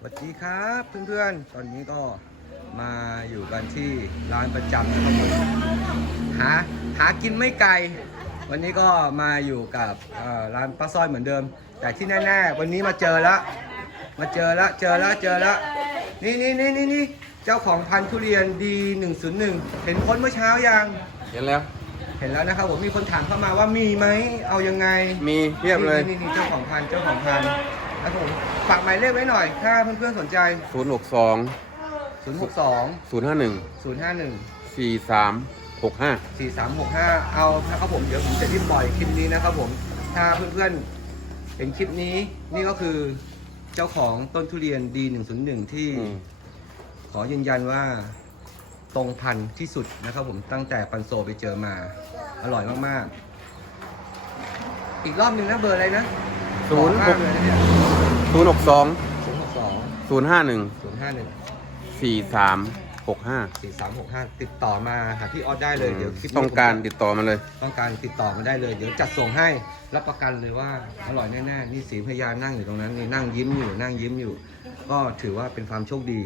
สวัสดีครับเพื่อนๆ ตอนนี้ก็มาอยู่กันที่ร้านประจำนะครับผมหาหากินไม่ไกล วันนี้ก็มาอยู่กับเอ่อร้านป้าสร้อยเหมือนเดิม แต่ที่แน่ๆ วันนี้มาเจอแล้วมาเจอแล้วเจอแล้วเจอแล้วนี่นี่นี่นี่นี่เจ้าของพันธุ์ทุเรียนดี101 เห็นคนเมื่อเช้ายัง เห็นแล้ว เห็นแล้วนะครับผมมีคนถามเข้ามาว่ามีไหมเอายังไงมีเพียบเลย นี่นี่เจ้าของพันธุ์เจ้าของพันธุ์นะ ครับผมฝากหมายเลขไว้หน่อย ถ้าเพื่อนๆสนใจ0 6 2 062 0 5 1 051 4 3 6 5 4365เอานะครับผมเดี๋ยวผมจะรีบปล่อยคลิปนี้นะครับผมถ้าเพื่อนๆเห็นคลิปนี้นี่ก็คือเจ้าของต้นทุเรียน D101 ที่อืมขอยืนยันว่าตรงพันธุ์ที่สุดนะครับผมตั้งแต่ปันโซไปเจอมา อร่อยมากๆ อีกรอบหนึ่งนะเบอร์อะไรนะศูนย์บอกมากเลยนะเนี่ย 0 6 2ศูนย์หกสอง0 5 1ศูนย์ห้าหนึ่ง4 3 6 5สี่สามหกห้าติดต่อมาหาพี่ออสได้เลยเดี๋ยวคลิปนี้ต้องการผมจะติดต่อมาเลย ต้องการติดต่อมาได้เลย เดี๋ยวจัดส่งให้รับประกันเลยว่าอร่อยแน่ๆนี่สีพยานนั่งอยู่ตรงนั้นนี่นั่งยิ้มอยู่นั่งยิ้มอยู่ ก็ถือว่าเป็นความโชคดี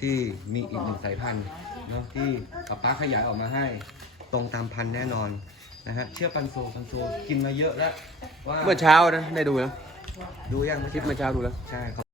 ที่มีอีกหนึ่งสายพันธุ์เนาะที่ป๊าป๊าขยายออกมาให้ ตรงตามพันธุ์แน่นอนนะฮะเชื่อปันโซปันโซกินมาเยอะแล้วว่าเมื่อเช้านะได้ดูแล้ว ดูยังคลิปเมื่อเช้าดูแล้ว ใช่